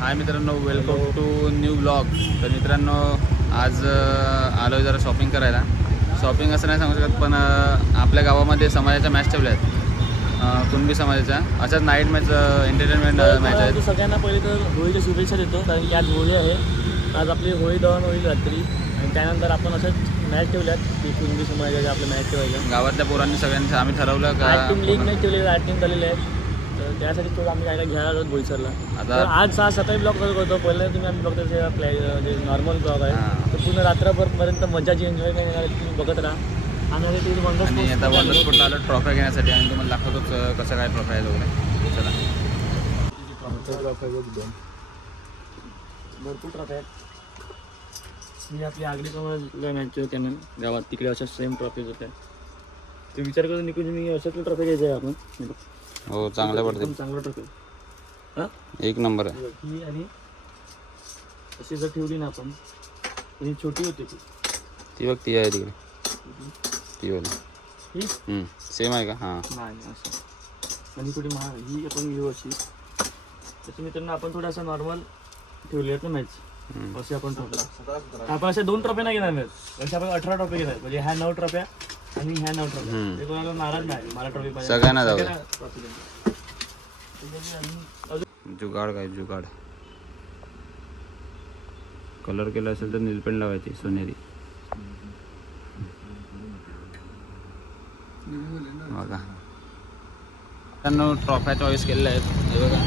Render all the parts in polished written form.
हाय मित्रांनो, welcome to new blog. तर मित्रांनो, आज आलो आहे जरा शॉपिंग करायला. शॉपिंग असं नाही सांगू शकत, पण आपल्या गावामध्ये समाजाच्या मॅच ठेवल्या आहेत, कुणबी समाजाच्या. अशाच नाईट मॅच, एंटरटेनमेंट मॅच आहेत. सगळ्यांना पहिले तर होळीच्या शुभेच्छा देतो, कारण की आज होळी आहे. आज आपली होळी दहन होईल रात्री, आणि त्यानंतर आपण असंच मॅच ठेवल्यात की कुणबी समाजाच्या आपल्या मॅच ठेवायच्या. गावातल्या पोरांनी सगळ्यांचं आम्ही ठरवलं का 8 टीम लीग मॅच ठेवलेली, 8 टीम झालेले आहेत. तर त्यासाठी थोडं आम्ही काय घ्यायला आलो बोईसरला. आता आज सकाळी ब्लॉग करत होतो. पहिलं तुम्ही आम्ही बघतो जे नॉर्मल ब्लॉग आहे, तर पूर्ण रात्रभरपर्यंत मजा जी एन्जॉय करणार तुम्ही बघत राहा. आणि आता वंडरस्पोर्टला आलो ट्रॉफ्या घेण्यासाठी, आणि तुम्हाला दाखवतोच कसं काय ट्रॉफी आहे वगैरे. चला, भरपूर ट्रॉफी आहेत. मी आपली आगडी कमल मॅच होत्या ना गावात, तिकडे अशा सेम ट्रॉफीज होत्या. ते विचार करून निघून मी अशातली ट्रॉफी घ्यायची आहे आपण. हो, चांगल्या पडते, चांगलं ट्रॉफी. हां, एक नंबर आहे ही. आणि अशी जर ठेवली ना आपण, ही छोटी होती ती. बघ, ती आहे तिकडे, ती वाली. ही सेम आहे का? हां, नाही असं. आणि थोडी महाग ही आपण घेऊ अशी. त्याच्या मित्रांनो आपण थोडासा नॉर्मल ठेवली आहेत ना मॅच, असे आपण ठेवतो. आपण अशा 2 ट्रॉफी नाही घेणार मॅच, अशा आपण 18 ट्रॉफी घेणार. म्हणजे ह्या 9 ट्रॉफ्या आणि ह्या 9 ट्रॉफ्या. ते कोणाला नाराज नाही, मला ट्रॉफी पाहिजे, सगळ्यांना जाऊ. ट्रॉफी. जुगाड काय जुगाड. कलर केला असेल तर नीलपेंट लावायची सोनेरी. बघा, त्यांना ट्रॉफ्या चॉईस केलेल्या आहेत. हे बघा,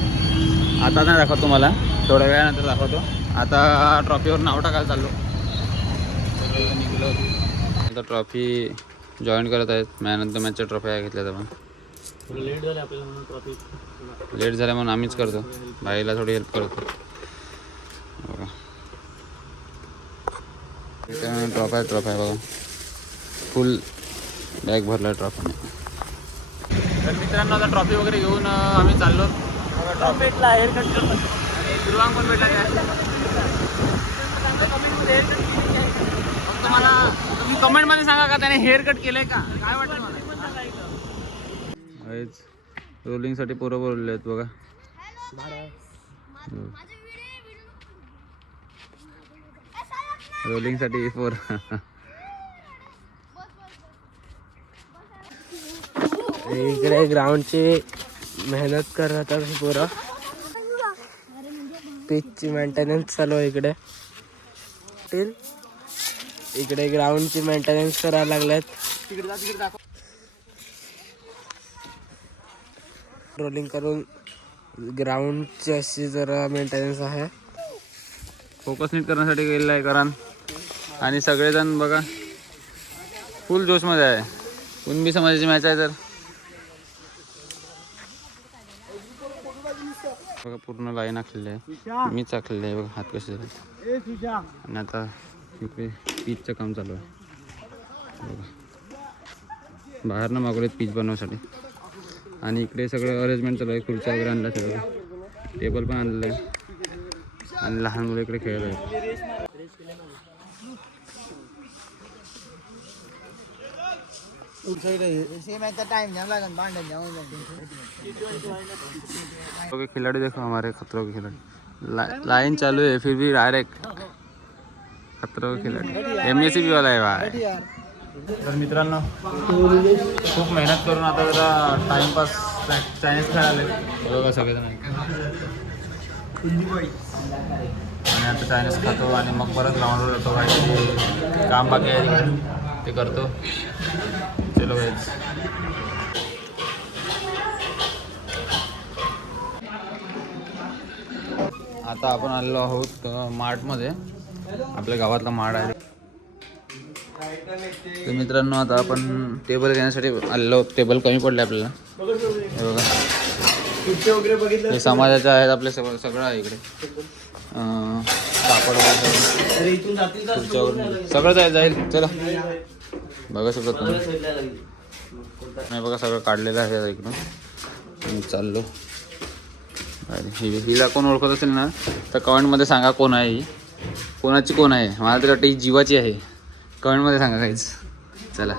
आता नाही दाखवतो तुम्हाला, थोड्या वेळानंतर दाखवतो. आता ट्रॉफीवर नाव टाकायला चाललो, तर निघलो. आता ट्रॉफी जॉईन करत आहेत. मॅन ऑफ द मॅचच्या ट्रॉफ्या घेतल्यात आपण. लेट झाले आपल्याला म्हणून ट्रॉफी. लेट झाल्या म्हणून आम्हीच करतो, भाईला थोडी हेल्प करतो. बघा, ट्रॉफी आहे बघा, फुल बॅग भरला ट्रॉफीने. तर मित्रांनो, आता ट्रॉफी वगैरे घेऊन आम्ही चाललो. ट्रॉफी भेटला, हेअर कट करतो. दुर्वांग पण भेटला काय? तुम्हाला तुम्ही कमेंटमध्ये सांगा का त्याने हेअर कट केलंय का, काय वाटतं मला. रोलिंगसाठी पोरं बोलले आहेत बघा. रोलिंगसाठी पोरं. इकडे ग्राउंडची मेहनत करत पोरं. पिचची मेंटेनन्स चालू आहे इकडे. इकडे ग्राउंडची मेंटेनन्स करायला लागल्यात. रोलिंग करून ग्राउंडची अशी जरा मेंटेनन्स आहे. फोकस नीट करण्यासाठी गेलेलं आहे कारण. आणि सगळेजण बघा फुल जोशमध्ये आहे. कुणबी समाजाची मॅच आहे तर बघा, पूर्ण लाईन आखलेली आहे. मीच आखलेली आहे बघा, हात कसे झाले. आणि आता इकडे पीचचं काम चालू आहे बघा. बाहेरनं मागवलेत पीच बनवण्यासाठी. आणि इकडे सगळं अरेंजमेंट चालू आहे. खुर्च्या वगैरे आणल्या, सगळं टेबल पण आणलेलं आहे. आणि लहान मुलं इकडे खेळत आहेत. खिलाड़ी देखो हमारे खतरों के खिलाड़ी. लाइन चालू है फिर भी डायरेक्ट खतरों के खिलाड़ी. MSC भी वाला आहे भाई. तर मित्रांनो, खूप मेहनत करून आता जरा टाइमपास चायनीज खेळाले बघा सगळेजण. आणि आता चायनीज खातो आणि मग परत ग्राउंडवर जातो. काही काम बाकी आहे ते करतो. चलो गाईज. आता आपण आलेलो आहोत मार्टमध्ये. आपल्या गावातला मार्ट आहे. तर मित्रांनो, आता आपण टेबल घेण्यासाठी आलेलो. टेबल कमी पडले आपल्याला. हे बघा, हे समाजाचे आहेत आपले. सगळं आहे इकडे. कापड वगैरे खुर्च्यावर सगळं जाईल. चला बघा शकता तुम्ही. नाही बघा, सगळं काढलेलं आहे इकडून. चाललो. हिला कोण ओळखत असेल ना तर कमेंटमध्ये सांगा कोण आहे ही, कोणाची कोण आहे. मला तर वाटतं ही जीवाची आहे. कमेंटमध्ये सांगा काहीच. चला,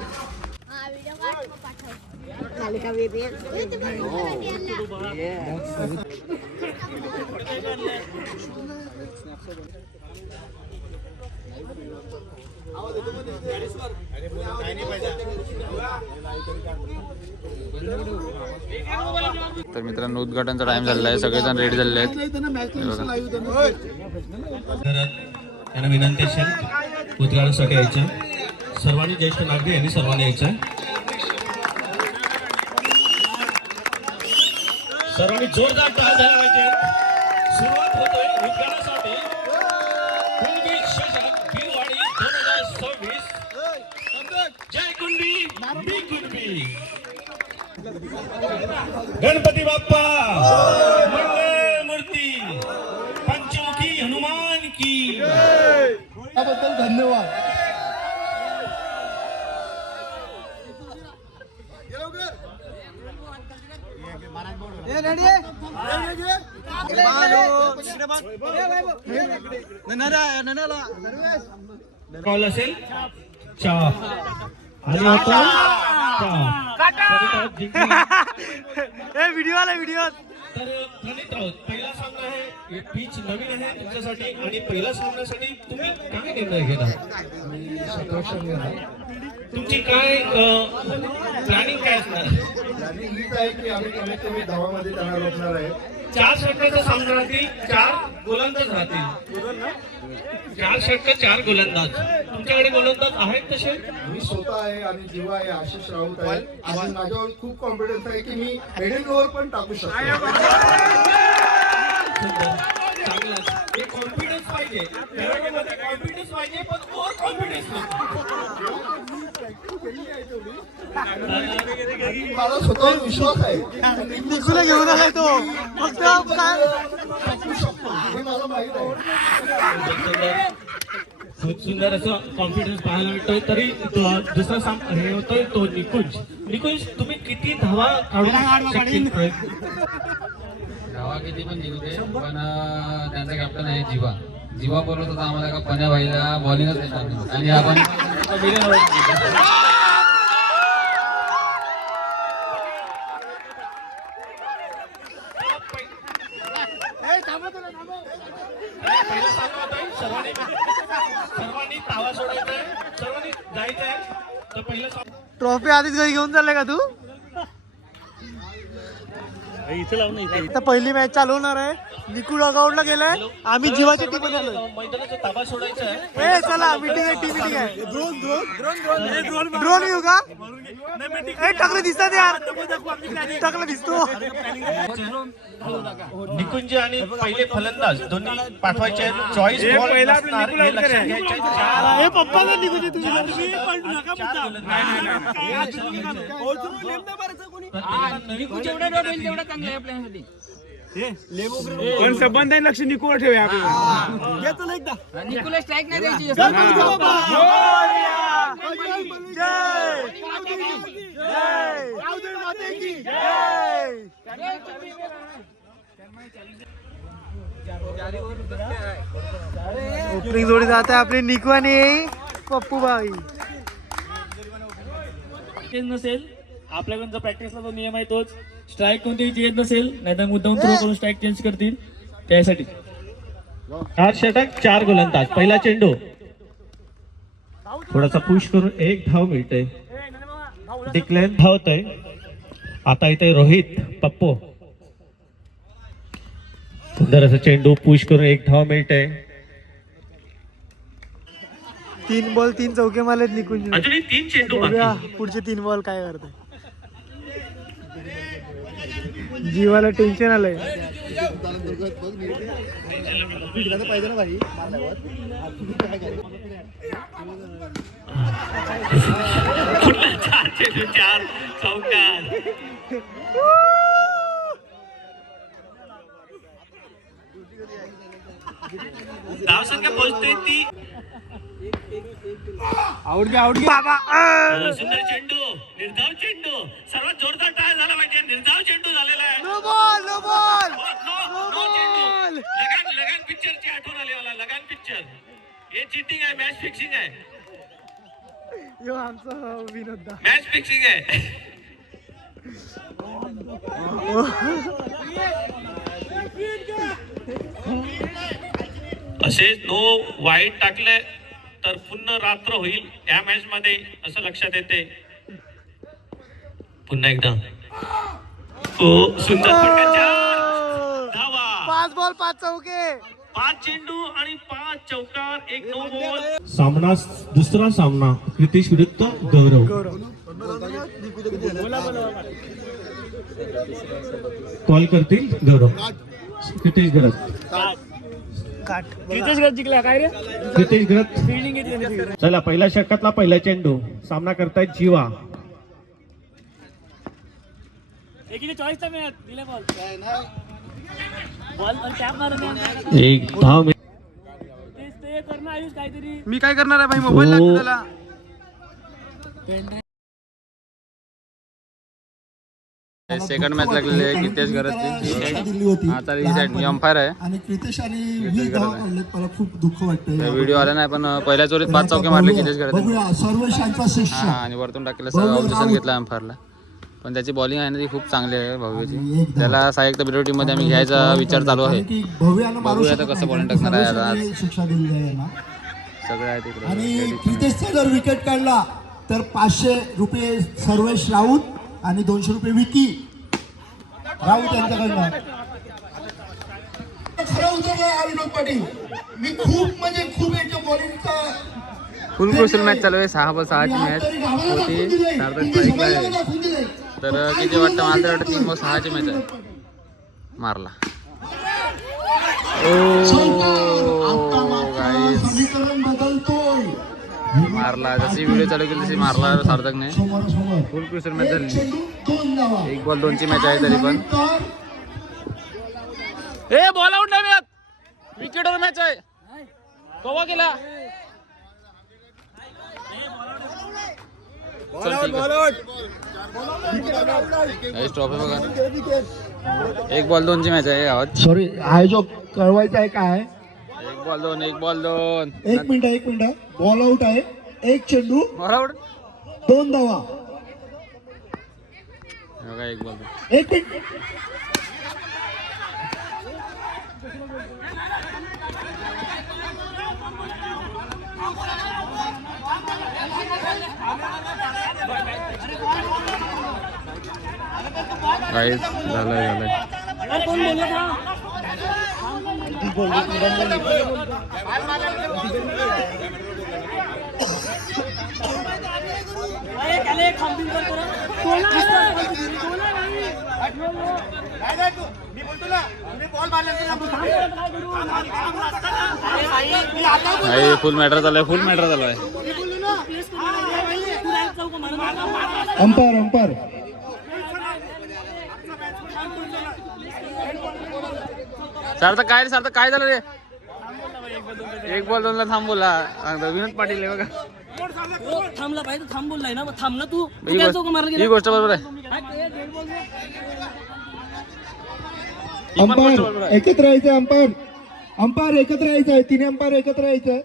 तर मित्रांनो उद्घाटनचा टाइम झालेला आहे, सगळेजण रेडी झालेले आहेत. त्यांना विनंती असेल उद्घाटनासाठी यायचं. सर्वांनी ज्येष्ठ नागरिक यांनी सर्वांनी यायचं. सर्वांनी जोरदार टाळ झाला पाहिजे. सुरुवात होतोय उद्घाटनासाठी. कुणबी चषक भिलवाडी 2026. जय कुणबी मी कुणबी. गणपती बाप्पा मंगल मूर्ती पंचमुखी हनुमान की. त्याबद्दल धन्यवाद. कॉल असेल चहा आणि आता व्हिडिओ आला व्हिडिओ. तर प्रणित राऊत पहिला सामना आहे. हे पिच नवीन आहे तुमच्यासाठी आणि पहिल्या सामन्यासाठी तुम्ही काय निर्णय घेणार? तुमची काय प्लॅनिंग काय असणार? प्लॅनिंग हीच आहे की आम्ही कमीत कमी धावामध्ये त्यांना रोखणार आहे. 4 षटकाच्या सामन्यासाठी 4 गोलंदाज राहतील. 4 षटक 4 गोलंदाज. तुमच्याकडे गोलंदाज आहेत तसे? मी स्वतः आहे आणि जीवा आहे, आशिष राऊत आहे आणि माझ्यावर खूप कॉन्फिडन्स आहे की मी हेडिंग ओव्हर पण टाकू शकतो. चांगलं. हे कॉन्फिडन्स पाहिजे. खेळाडूमध्ये कॉन्फिडन्स पाहिजे पण ओव्हर कॉन्फिडन्स मला स्वतःवर विश्वास आहे. निकुला घेऊन आलाय तो. फक्त काय टाकू शकतो हे मला माहित आहे. खूप सुंदर असं कॉन्फिडन्स पाहायला मिळतोय. तरी दुसरा हे होतोय तो निकुंज तुम्ही किती धावा काढू शकतील? धावा किती पण निघू दे, पण त्यांचा कॅप्टन आहे जीवा बोलत होता आम्हाला का पण्या भाईला बॉलिंगच येणार आणि आपण सर्वांनी तावा सोडायचा, सर्वांनी जायचंय. तर पहिलं ट्रॉफी आधीच घरी घेऊन चालले का तू? आता पहिली मॅच चालू होणार आहे. निकू लॉकआउटला गेलाय. आम्ही जीवाच्या टीम मध्ये आलोय. मैदानाचा ताबा सोडायचा आहे. ए चला मीटिंग आहे, टीम मीटिंग आहे. ड्रोन येऊ का? ए टाकलं दिसतात यार. टाकलं दिसतो. निकुंज आणि पहिले फलंदाज दोन्ही पाठवायचे. चॉईस बॉल असणार हे लक्षात घ्यायचे. हे पप्पा ना निकूची तुझी. पण संबंध आहे, लक्ष निकोळ ठेवूया. निकोला स्ट्राईक नाही द्यायची. ओपनिंग जोडी जात आहे आपली निकू आणि पप्पू भाई. नसेल आपल्याकडून प्रॅक्टिसला तो नियम आहे तोच. स्ट्राईक कोणतीही येत नसेल नाहीतर मुद्दाम थ्रो करून स्ट्राईक चेंज करतील त्यासाठी. 4 षटक 4 गोलंदाज. पहिला चेंडू थोडासा पुश करून 1 धाव मिळते. डिक्लेन धावतोय. आता इथे रोहित पप्पू. सुंदर असं चेंडू पुश करून 1 धाव मिळते. 3 बॉल 3 चौके मारलेत निकून. अजूनही 3 चेंडू बाकी. पुढचे 3 बॉल काय करते. जीवाला टेन्शन आलंय. पाहिजे ना भाई. पुढला 4 चेंडू 4 चौकार. धावसंख्या पोहोचते ती. आउट घ्या बाबा. सुंदर चेंडू, निर्धाव चेंडू. सर्वात जोरदार टाळ झाला पाहिजे. निर्धाव चेंडू झालेला आहे. No ball no ball. No चेंडू. लगान पिक्चरची आठवण आली मला. लगान पिक्चर हे चिटिंग आहे. मॅच फिक्सिंग आहे. यो आमचा विनोद दा. मॅच फिक्सिंग आहे. असेच 9 वाईट टाकले तर पुन्हा रात्र होईल या मॅच मध्ये असं लक्षात येते. पुन्हा एकदा खूप सुंदर फटका, 4 धावा, 5 बॉल 5 चौके. 5 चेंडू आणि 5 चौकार, 1 नो बॉल. सामना दुसरा सामना क्रितेश विरुद्ध गौरव. कॉल करतील गौरव. क्रितेश गरज. क्रितेश गड जिंकला काय रे? क्रितेश गरज. फिल्डिंग घेतली. चला पहिल्या षटकातला पहिला चेंडू. सामना करतायत जीवा. एकीने 40 चा मॅच दिले बॉल. बॉल पण टॅप मारत. एक धाव. ते करणं आयुष काहीतरी. मी काय करणार आहे भाई, मोबाईल लागतो त्याला. सेकंड मॅच लागलेली आहे कितेश गरजची. आता ही साईड मी अंपायर आहे. आणि क्रितेश आणि 20 धावा काढलेत. मला खूप दुःख वाटतंय. व्हिडिओ आला नाही पण पहिल्या चोरीत 5 चौके मारले कितेश गरज. बघूया सर्वेशांचा शिष्य. आणि वरतून टाकलेला ऑप्शन घेतला अंपायरला. पण त्याची बॉलिंग आहे ना ती खूप चांगली आहे भव्यची. त्याला सहाय्यक बिरोटी मध्ये आम्ही घ्यायचा विचार चालू आहे. बघूया आता कसं बॉलिंग टाकणार आहे आज. शिक्षा दिली आहे यांना. सगळं आहे तिकडे. आणि क्रितेशचा जर विकेट काढला तर 500 रुपये सर्वेश राऊत आणि 200 रुपये विकी राऊत यांच्याकडनं. खरं उतरला हा विनोद पाटील. मी खूप म्हणजे खूप याच्या बॉलिंगचा फुल क्रुशियल मॅच चालू आहे. 6 बॉल 6 ची मॅच होती. सार्थक स्ट्राईकला आहे. तर किती वाटतं मला तर वाटतं 3 बॉल 6 ची मॅच आहे. मारला. समीकरण बदलतोय. मारला जशी व्हिडिओ चालू केली तशी मारला सार्थकने. फुल क्रुशियल मॅच झाली. 1 बॉल 2 ची मॅच आहे तरी पण. ए बॉल आउट नाही मिळत. विकेटवर मॅच आहे. कवा केला. ट्रॉफी बघा. 1 बॉल 2 ची मॅच आहे गावात. सॉरी आयोजक कळवायचं आहे काय. 1 बॉल 2 1 बॉल 2. एक मिनिट बॉल आउट आहे. 1 चेंडू बॉल आउट. 2 धावा. बघा 1 बॉल 2. 1 मिनिट. काहीच झालंय. कोण बोलला था? फुल मॅटर चालू आहे. अंपायर सार्थक काय झालं रे. 1 बॉल 2 ला थांबवला विनोद पाटील आहे बघा. थांबला पाहिजे. थांब बोललाय ना. थांब ना तू. ही गोष्ट बरोबर आहे. अंपायर एकत्र यायचं. अंपायर एकत्र यायचं आहे. 3 अंपायर एकत्र यायचं आहे.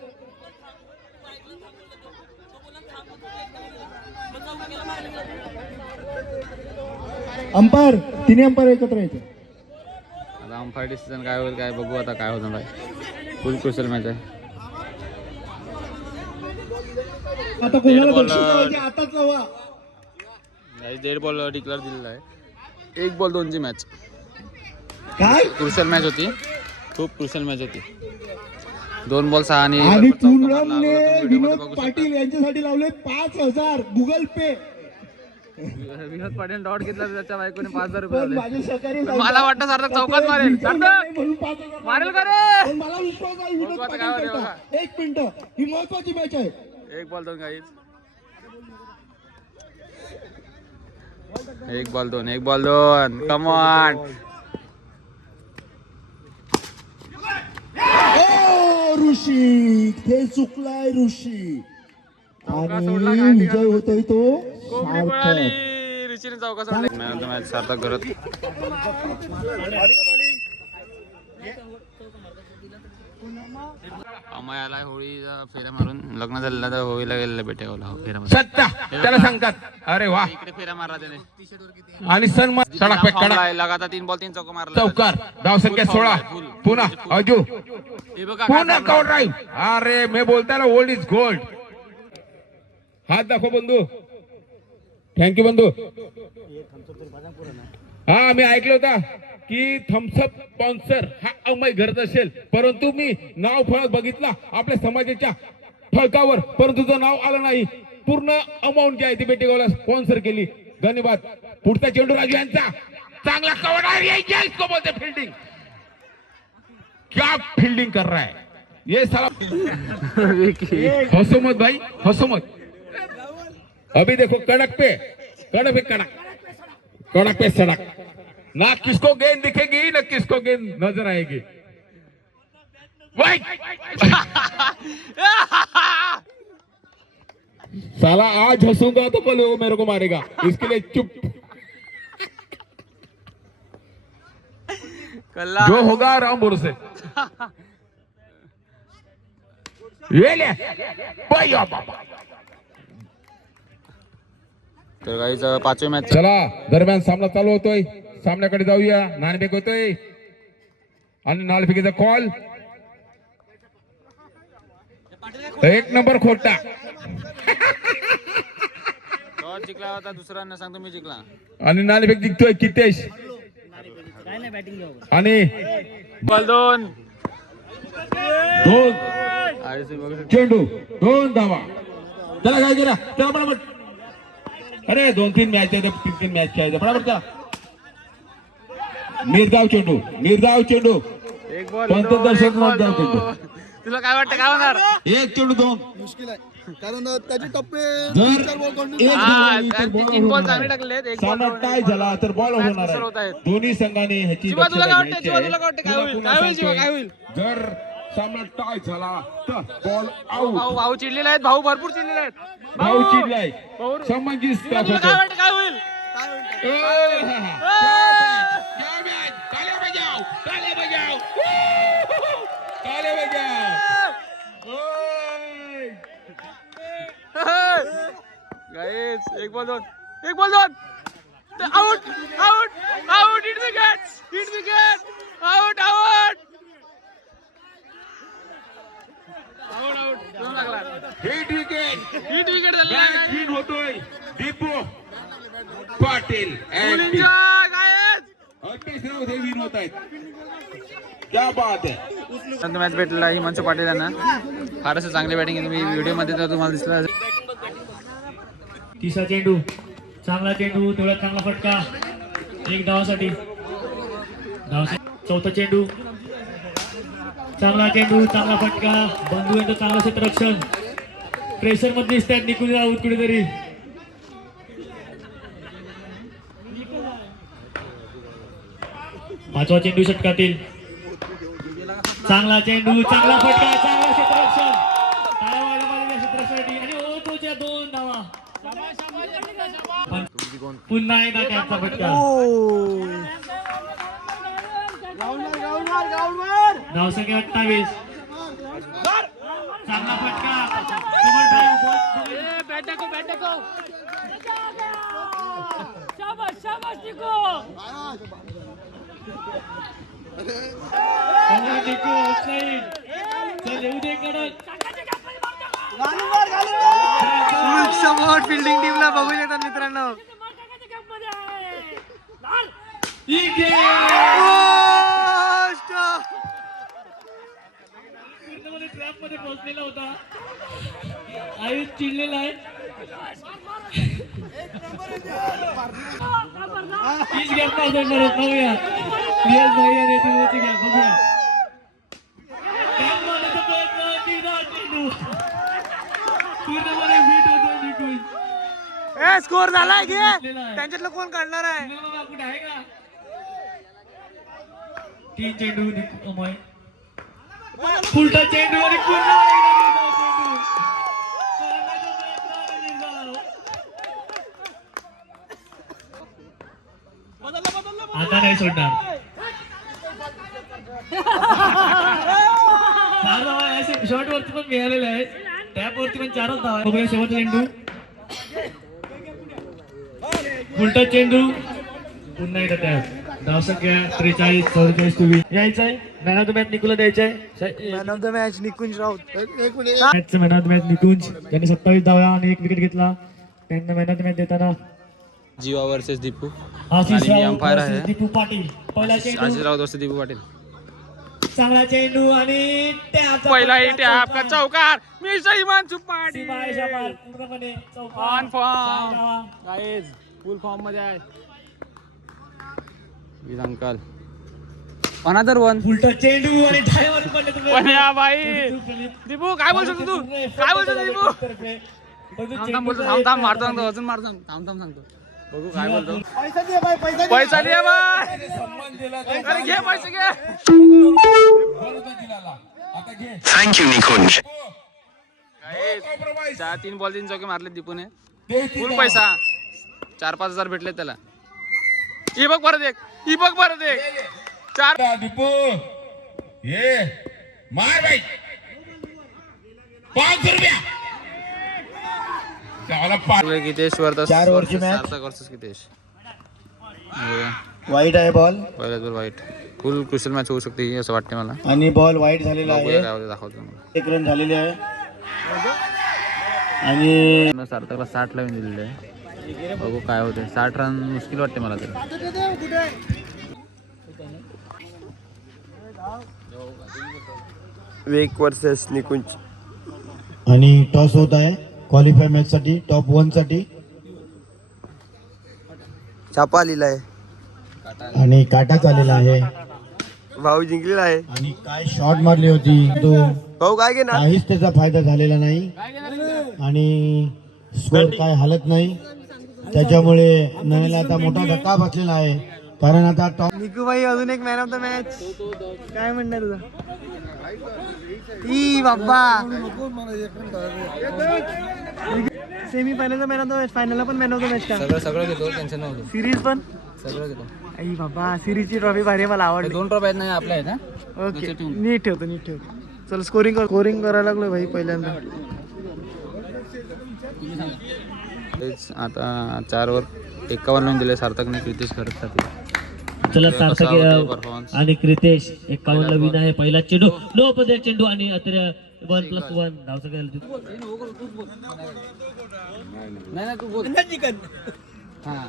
अंपायर 3 अंपायर एकत्र यायचं. आता अंपायर डिसिजन काय होईल काय बघू आता काय होतं भाई. फुल क्रुशियल मॅच आहे. आता कोणाला बक्षीस द्यायचे आताच लावा. 1.5 बॉल डिक्लेअर दिलेला आहे. 1 बॉल 2 ची मॅच. काय क्रुशियल मॅच होती. खूप क्रुशियल मॅच होती. 2 बॉल 6 आणि पूनमने विनोद पाटील यांच्यासाठी लावले 5,000 गुगल पे. विनोद पाटील डॉट घेतला त्याच्या बायकोने 5,000 रुपये पण लावले. माझे सहकारी मला वाटतं सार्थक चौकात मारेल. सार्थक म्हणून 5,000 मारेल का रे. पण मला विश्वास आहे विनोद बघू आता पाटील काय होते करता. बघा. 1 मिनिट ही महत्वाची मॅच आहे. 1 बॉल 2 काहीच. 1 बॉल 2 कम ऑन. ऋषी ते चुकलाय ऋषी. आणि विजय होतोय तो सार्थक. ऋषीने चौका सोडला. मॅच सार्थक करत. अमय आलाय होळीचा फेऱ्या मारून. लग्न झालेला तर होळीला गेलेला बेटेगावला फेऱ्या मारून. सत्ता त्याला सांगतात. अरे वा. इकडे फेऱ्या मारला त्याने. आणि सन्मान सडक पे कडक लगातार 3 बॉल 3 चौका मारला. चौकार. धावसंख्या 16. पुन्हा अजू हे बघा पुन्हा कव्हर ड्राईव्ह. अरे मी बोलताना ओल्ड इज गोल्ड. हात दाखव बंधू. थँक्यू बंधू. हा मी ऐकलं होता की थम्सअप स्पॉन्सर हा अमय घरत असेल, परंतु मी नाव फळक बघितला आपल्या समाजाच्या फळकावर, परंतु तुझं नाव आलं नाही. पूर्ण अमाऊंट जी आहे ती बेटेगावला स्पॉन्सर केली. धन्यवाद. पुढचा चेंडू राजू यांचा चांगला कव्हर आहे. इसको बोलते फील्डिंग. क्या फील्डिंग कर रहा है ये साला. हंसो मत भाई, हंसो मत. अभी देखो कड़क पे कड़क पे सड़क. ना किसको गेंद दिखेगी ना किसको गेंद नजर आएगी. साला आज हंसूंगा तो कल वो मेरे को मारेगा, इसके लिए चुप. कल्ला जो होगा राम भरोसे. ये ले बाया बाबा. तर गाईच 5वी मॅच. चला दरम्यान सामना चालू होतोय. सामन्याकडे जाऊया. नाणेफेक होतोय आणि नाणेफेकीचा कॉल. 1 नंबर खोटा. टॉस जिंकला होता, दुसरा न सांगतो मी जिंकला. आणि नाणेफेक जिंकतोय कितेश. आणि बॉल 2. चेंडू 2 धावा. त्याला काय केला त्याला बरोबर. अरे 2-3 मॅच आहे, 3 मॅच आहे बरोबर. त्याला निर्धाव चेंडू. एक बॉल पंतदर्शक निर्धाव चेंडू. तुला काय वाटतं काय होणार? 1 चेंडू 2. मुश्किल आहे कारण त्याचे टप्पे जर चार ball continue. 1 तीन बॉल चांगले टाकलेत. एक सामना बॉल टाय झाला तर बॉल होणार होत आहे. आहेत. दोन्ही संघाने ह्याची जीवा तुला काय वाटतं? दक्षता जीवा घ्यायची तुला काय वाटतं? काय आहे. होईल? पुन्हा काय होईल जीवा? सांगतोय, काय होईल? जर सामना टाय झाला तर बॉल भाऊ आउट. भाऊ चिडलेले आहेत. भाऊ भरपूर चिडलेले आहेत. भाऊ चिडलाय. भाऊ. संबंधित जीवा तुला काय वाटतं? काय होईल? गाईस 1 ball 2. Out. Hit wicket. Out. दोन लागला. हिट विकेट झाला. मॅच विन होतोय दीपू पाटील. गाईस तिसऱ्या विन होत आहेत. क्या बात आहे. मॅच भेटलेला हिमांशू पाटील यांना. फारच चांगली बॅटिंग तुम्ही व्हिडिओ मध्ये तर तुम्हाला दिसला. तिसरा चेंडू चांगला चेंडू, तेवढा चांगला फटका. 1 धावासाठी. चौथा चेंडू चांगला फटका. बंधू यांचं चांगलं क्षेत्ररक्षण. प्रेशर मध्ये दिसत आहेत निकुंज राऊत कुठेतरी. पाचवा चेंडू षटकातील. चांगला चेंडू, चांगला फटका, चांगला क्षेत्ररक्षण. टाळ्या व्हायला पाहिजे या क्षेत्ररक्षणासाठी. आणि ओतोच्या 2 धावा. पुन्हा एकदा कॅपचा फटका. धावसंख्या 28. चांगला फटका. समोर फिल्डिंग टीमला बघू शकतात मित्रांनो. ट्रॅप मध्ये पोहोचलेला होता. आयुष चिडलेला आहे. तीच गॅप पाहणार बघूया. प्रियस भाई आणि नेतृत्वाची गॅप बघूया. गॅप मारण्याचा प्रयत्न. तीनदा चेंडू पूर्णपणे हिट होतो निकुंज. स्कोर झालाय की त्यांच्यातलं कोण काढणार आहे? कुठे आहे का? 3 चेंडू अमय. पुलटा चेंडू आणि पुन्हा एकदा चेंडू. करण्याचा प्रयत्न आणि निर्धाव. आता नाही सोडणार. 6 असे शॉर्ट वरती पण मिळालेले आहे. टॅप वरती पण 4च धावा. बघूया शेवटचा चेंडू. उलटा चेंडू. पुन्हा एकदा टॅप. धावसंख्या 43, 44 तुम्ही यायचंय. मॅन ऑफ द मॅच निकुला द्यायचंय. Man of the match Nikunj Raut. मॅचचं man of the match Nikunj त्यांनी 27 धावा आणि 1 विकेट घेतला. त्यांना मॅन ऑफ द मॅच देताना जीवा वर्सेस दीपू आशिष आणि मी राऊत अंपायर versus आहे. दीपू पाटील. पहिला आशिष चेंडू राऊत वर्सेस दीपू पाटील. चांगला चेंडू आणि टॅपचा पहिला फटका, हिट आहे आपका चौकार. चौकार. मी सईमान चुपाटी सीमारेषा पार पूर्णपणे चौकार. ऑन फॉर्म चार धावा. गाइस फुल फॉर्म मध्ये आहे. वीज अंकल अनदर वन. उलटा चेंडू आणि धावेवर पडले तुम्ही. पण या बाई दीपू काय बोलतो तू काय बोलतो दीपू. थांब बोलतो थांब थांब मारतो सांगतो अजून मारतो थांब थांब सांगतो बघू काय बोलतो. पैसा दे बाय. अरे घे पैसे घे. थँक्यू निकुंज. 3 बॉल 3 चौके मारले दीपूने. फुल पैसा 4-5 हजार भेटले त्याला. ही बघ परत एक. 4 दीपू ये मार भाई 500 रुपया. चला पाच. कितेश वर्सेस 4 ओव्हरची match. सार्थक वर्सेस कितेश. वाईट आहे बॉल पहिल्याच बॉल वाईट. फुल क्रुशियल मॅच होऊ शकते ही असं वाटते मला. आणि बॉल वाईट झालेला बघूया आहे. काय होतं दाखवतो तुम्हाला. 1 रन झालेले आहे आणि सार्थकला 60 ला दिलेलं आहे. बघू काय होते. 60 रन मुश्किल वाटते मला तरी. वेक वर्सेस निकुंज. आणि टॉस होत आहे क्वालिफाय मॅच साठी टॉप 1 साठी. छापा लिहिलाय. आणि काटा चाललेला आहे. भाऊ जिंकलेला आहे. आणि काय शॉट मारली होती तो भाऊ काय घे ना. काहीच त्याचा फायदा झालेला नाही आणि स्कोर काय हालत नाही. त्याच्यामुळे नव्याला आता मोठा धक्का बसलेला आहे कारण आता टॉप. निकू भाई अजून एक मॅन ऑफ द मॅच. काय म्हणणार तुझं. ई बाबा सेमी फायनलचा मॅन ऑफ द मॅच. फायनलला पण मॅन ऑफ द मॅच का. सगळं घेतो टेन्शन नव्हतं. सिरीज पण सगळं घेतो. आई बाबा सिरीजची ट्रॉफी भारी आहे, मला आवडली. 2 ट्रॉफी आहेत नाही आपल्या आहेत. ओके नीट ठेवतो. चल स्कोरिंग करायला लागलो भाई पहिल्यांदा. तेच आता 4 वर 51 रन दिले सार्थकने क्रितेश खरसाठी. चला कसा सार्थक होता परफॉर्मन्स. आणि क्रितेश 51 ला विन आहे. पहिला चेंडू लो पदे चेंडू आणि अतिरिक्त 1+1 धावसंख्या. नाही तू बोल. हां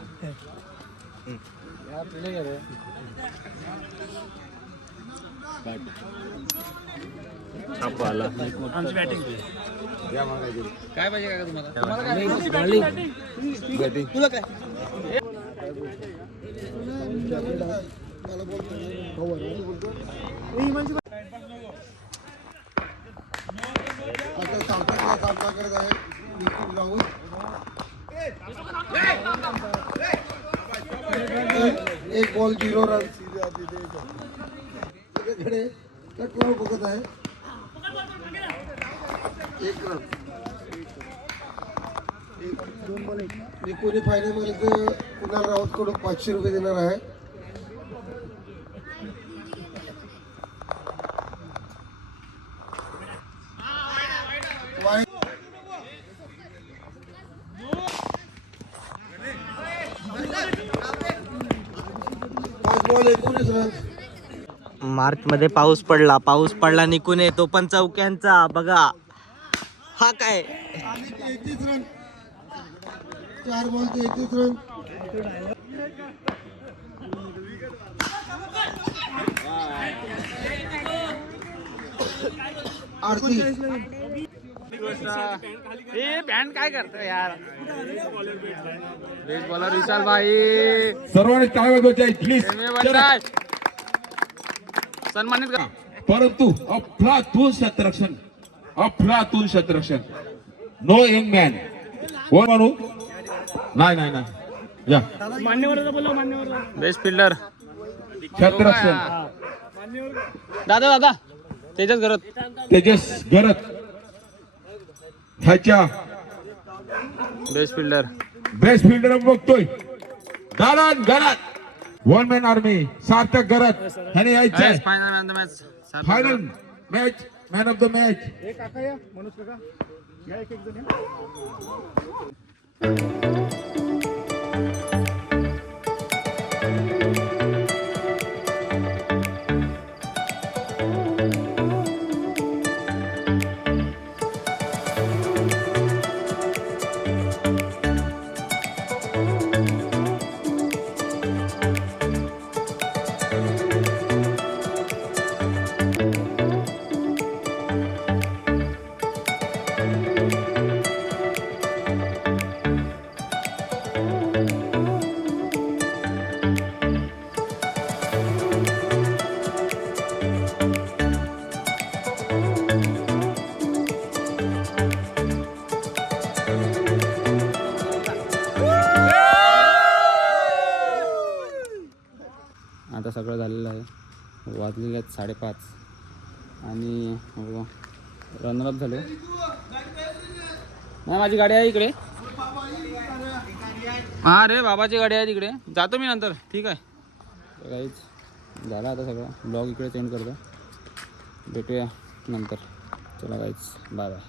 काय पाहिजे का तुम्हाला. तुला काय एक बॉल 0 रन. कटलाव बघत आहे 1 रन. निकुंज फायनल मध्ये कुणाल राऊत कडून 500 रुपये देणार आहे. मार्च मध्ये पाऊस पडला निकून तो पण चौक्यांचा बघा. हा काय 31 run. 4 ball 31 run. Aarti band काय करतो यार. बेस्ट बॉलर विशाल भाई. सर्वांनी काय वाजवायचे प्लीज. सन्मानित करा. परंतु अफलातून शतरक्षण नो यंग मॅन. कोण म्हणू. नाही या बेस्ट फिल्डर शतरक्षण दादा तेजस गरत ह्याच्या बेस्ट फिल्डर. बेस्ट फिल्डर बघतोय. दालन गरत 1 मॅन आर्मी सार्थक गरत ह्याने यायचंय. Final man the match. Final match man of the match. आता सगळं झालेलं आहे. वाजलेले आहेत 5:30 आणि रनरअप झालो. नाही माझी गाडी आहे इकडे. हां रे बाबाची गाडी आहे तिकडे. जातो मी नंतर. ठीक आहे गाईज, झालं आता सगळं. ब्लॉग इकडे चेंज करतो. भेटूया नंतर. चला गाईज, बाय बाय.